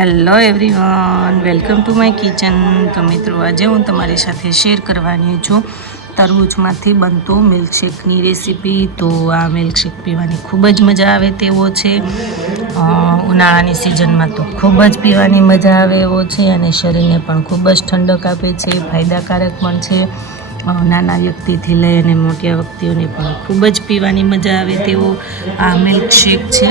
Hello everyone welcome to my kitchen તો મિત્રો, આજે હું તમારી સાથે શેર કરવાની છું. તરબૂચમાંથી બનતો મિલ્કશેકની રેસીપી તો આ મિલ્કશેક પીવાની ખૂબ જ મજા આવે તેવો છે. ઉનાળાની સિઝનમાં તો ખૂબ જ પીવાની મજા આવે એવો છે અને શરીરને પણ ખૂબ જ ઠંડક આપે છે, ફાયદાકારક પણ છે. નાના વ્યક્તિથી લઈ અને મોટા વ્યક્તિઓને પણ ખૂબ જ પીવાની મજા આવે તેવો આ મિલ્કશેક છે.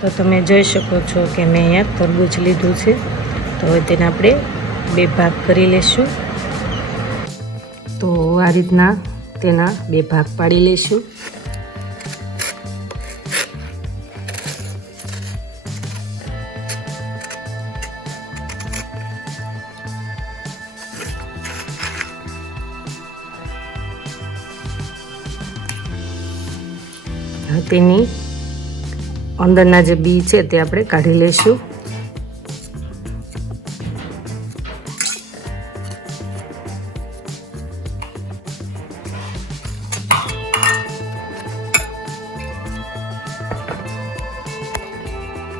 તો તમે જોઈ શકો છો કે મેં અહીંયા તરબૂચ લીધું છે. તો હવે તેને આપણે બે ભાગ કરી લેશું. તો આ રીતના તેના બે ભાગ પાડી લેશું. તેની અંદરના જે બી છે તે આપણે કાઢી લઈશું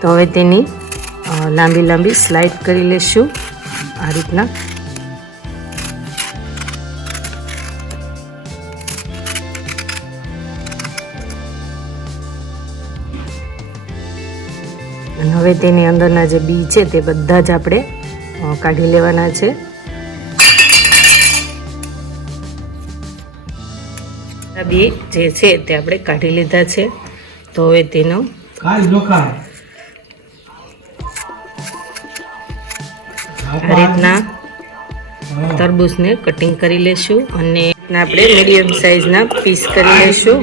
તો હવે તેની લાંબી લાંબી સ્લાઇડ કરી લેશું. આ રીતના. અને હવે તેની અંદરના જે બી છે તે બધા જ આપણે કાઢી લેવાના છે. બી જે છે તે આપણે કાઢી લીધા છે. તો હવે તેનો આ રીતના તરબૂચને કટિંગ કરી લેશું અને આપણે મીડિયમ સાઇઝના પીસ કરી લેશું.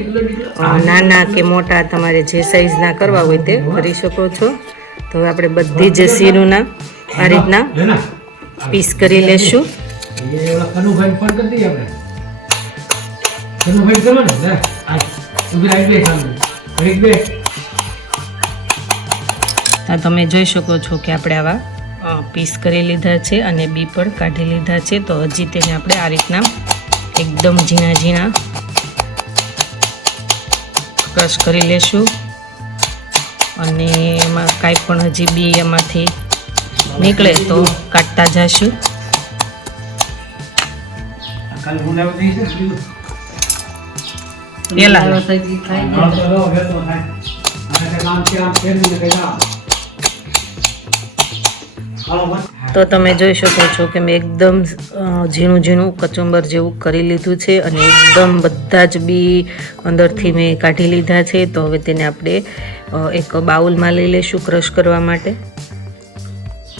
નાના કે મોટા તમારે જે સાઇઝના કરવા હોય તે કરી શકો છો. તો આપણે બધી જ સીરુના આ રીતના પીસ કરી લેશું. તમે જોઈ શકો છો કે આપણે આવા પીસ કરી લીધા છે અને બી પણ કાઢી લીધા છે. તો હજી તેને આપણે આ રીતના એકદમ ઝીણા ઝીણા ક્રશ કરી લેશું. અને એમાં કાંઈ પણ હજી બી એમાંથી નીકળે તો કાઢતા જશું. પેલા. તો તમે જોઈ શકો છો કે મેં એકદમ ઝીણું ઝીણું કચુંબર જેવું કરી લીધું છે અને એકદમ બધા જ બી અંદરથી મેં કાઢી લીધા છે. તો હવે તેને આપણે એક બાઉલમાં લઈ લઈશું ક્રશ કરવા માટે.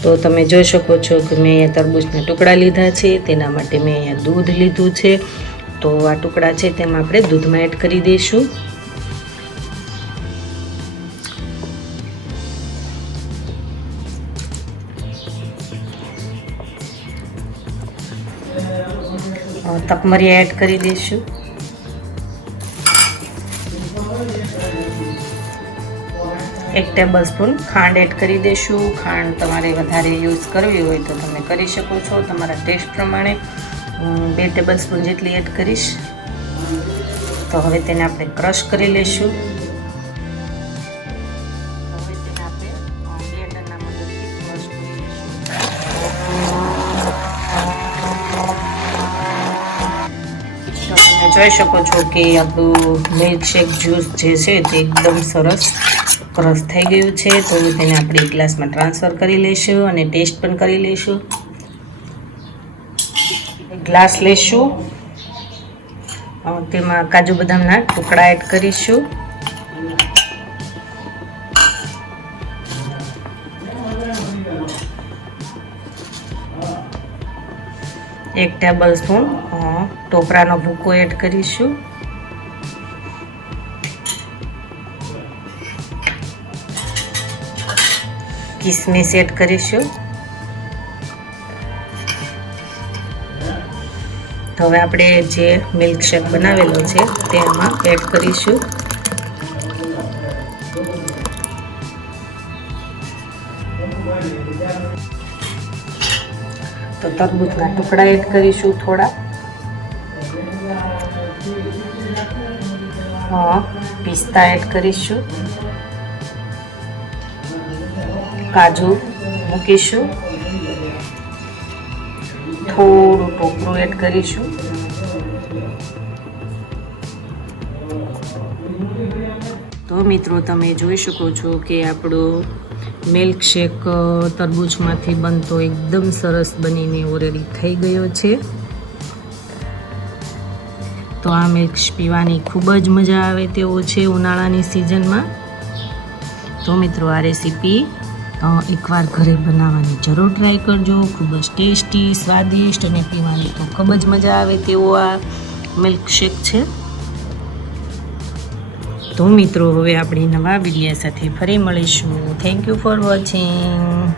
તો તમે જોઈ શકો છો કે મેં અહીંયા તરબૂચના ટુકડા લીધા છે. તેના માટે મેં અહીંયા દૂધ લીધું છે. તો આ ટુકડા છે તેમાં આપણે દૂધમાં એડ કરી દઈશું. અ, તકમરી એડ કરી દઈશું. એક ટેબલ સ્પૂન ખાંડ એડ કરી દઈશું. ખાંડ તમારે વધારે યુઝ કરવી હોય તો તમે કરી શકો છો. તમારા ટેસ્ટ પ્રમાણે હું બે ટેબલ સ્પૂન જેટલી એડ કરીશ. તો હવે તેને આપણે ક્રશ કરી લઈશું. જોઈ શકો છો કે આપણું મિલ્કશેક જ્યુસ જે છે તે એકદમ સરસ ક્રશ થઈ ગયું છે. તો તેને આપણે એક ગ્લાસમાં ટ્રાન્સફર કરી લઈશું અને ટેસ્ટ પણ કરી લઈશું. ગ્લાસ લઈશું. તેમાં કાજુ બદામના ટુકડા એડ કરીશું. એક ટેબલ સ્પૂન ટોપરાનો ભૂકો એડ કરીશું. કિસમિસ એડ કરીશું. હવે આપણે જે મિલ્કશેક બનાવેલો છે તે એમાં એડ કરીશું. તરબૂચના ટુકડા એડ કરીશું થોડા. હા, પિસ્તા એડ કરીશું. કાજુ મૂકીશું. થોડું ટોપરું એડ કરીશું. તો મિત્રો તમે જોઈ શકો છો કે આપણો મિલ્કશેક તરબૂચમાંથી બનતો એકદમ સરસ બનીને ઓરેડી થઈ ગયો છે. તો આ મિલ્ક પીવાની ખૂબ જ મજા આવે તેવો છે ઉનાળાની સિઝનમાં. તો મિત્રો આ રેસીપી એકવાર ઘરે બનાવવાની જરૂર ટ્રાય કરજો. ખૂબ જ ટેસ્ટી, સ્વાદિષ્ટ અને પીવાની તો ખૂબ જ મજા આવે તેવો આ મિલ્કશેક છે. તો મિત્રો હવે આપણે નવા વિડીયા સાથે ફરી મળીશું. Thank you for watching